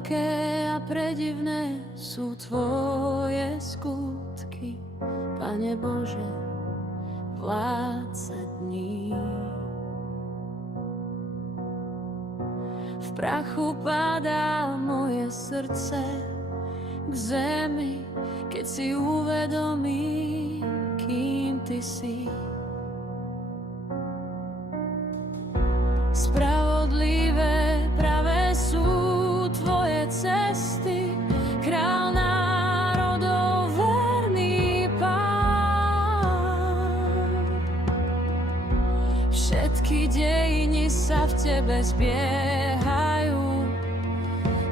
Veľké a predivné sú tvoje skutky, Pane Bože, vládce dní. V prachu padá moje srdce k zemi, keď si uvedomím, kým ty si. Spravodlivé, pravé sú tvoje cesty, Král národov, verný Pán. Všetky dejiny sa v tebe zbiehajú,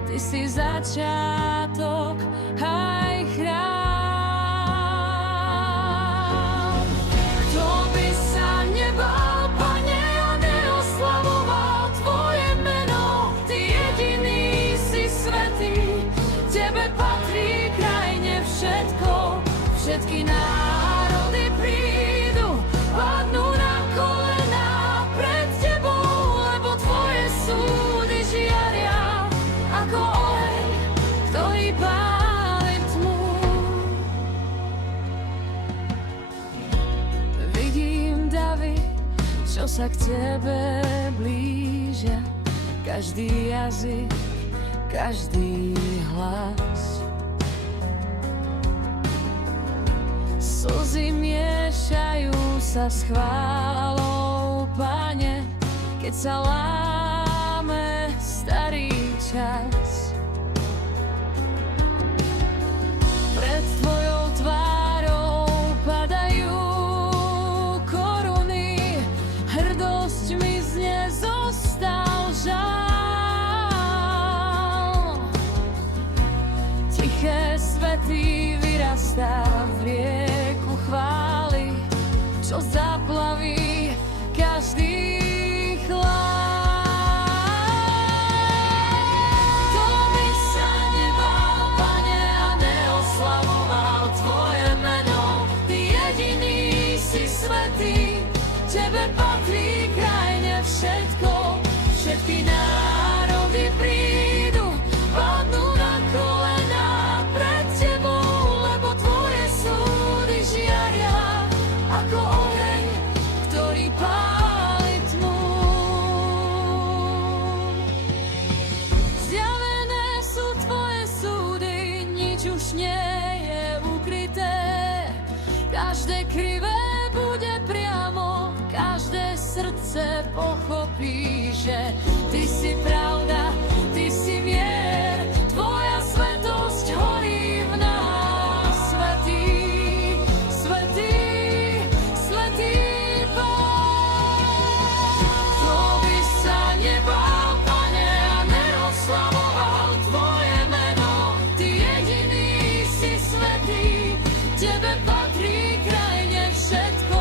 ty si začiatok aj chrám. Kto by sa nebal, Pane, a neoslavoval tvoje meno? Ty jediný si svätý, tebe patrí krajne všetko. Všetky národy prídu, padnú na kolená pred tebou, lebo tvoje súdy žiaria ako oheň, ktorý páli tmu. Vidím davy, čo sa k tebe blížia, každý jazyk, každý hlas. Slzy miešajú sa s chválou, Pane, keď sa láme starý čas. Pred tvojou tvárou padajú koruny, hrdosť mizne, zostal žal. Tiché svätý vyrastá v rieku chvály, čo zaplaví každý chlad. Kto by sa nebál, Pane, a neoslavoval tvoje meno? Ty jediný si svätý, tebe patrí krajne všetko. Všetky národy prídu, padnú na kolená pred tebou, lebo tvoje súdy žiaria ako oheň, ktorý páli tmu. Zjavené sú tvoje súdy, nič už nie je ukryté. Každé krivé bude priamo, každé srdce pochopí, že ty si pravda, ty si mier, tvoja svätosť horí v nás. Svätý, svätý, svätý Pán. Kto by sa nebál, Pane, a neoslavoval tvoje meno? Ty jediný si svätý, tebe patrí krajne všetko.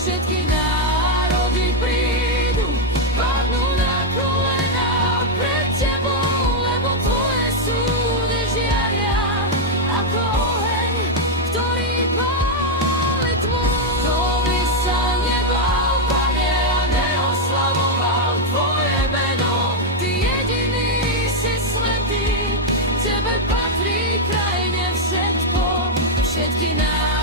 Všetky národy prídu, padnú na kolená pred tebou, lebo tvoje súdy žiaria ako oheň, ktorý páli tmu. Kto by sa nebál, Pane, a neoslavoval tvoje meno? Ty jediný si svätý, tebe patrí krajne všetko. Všetky národy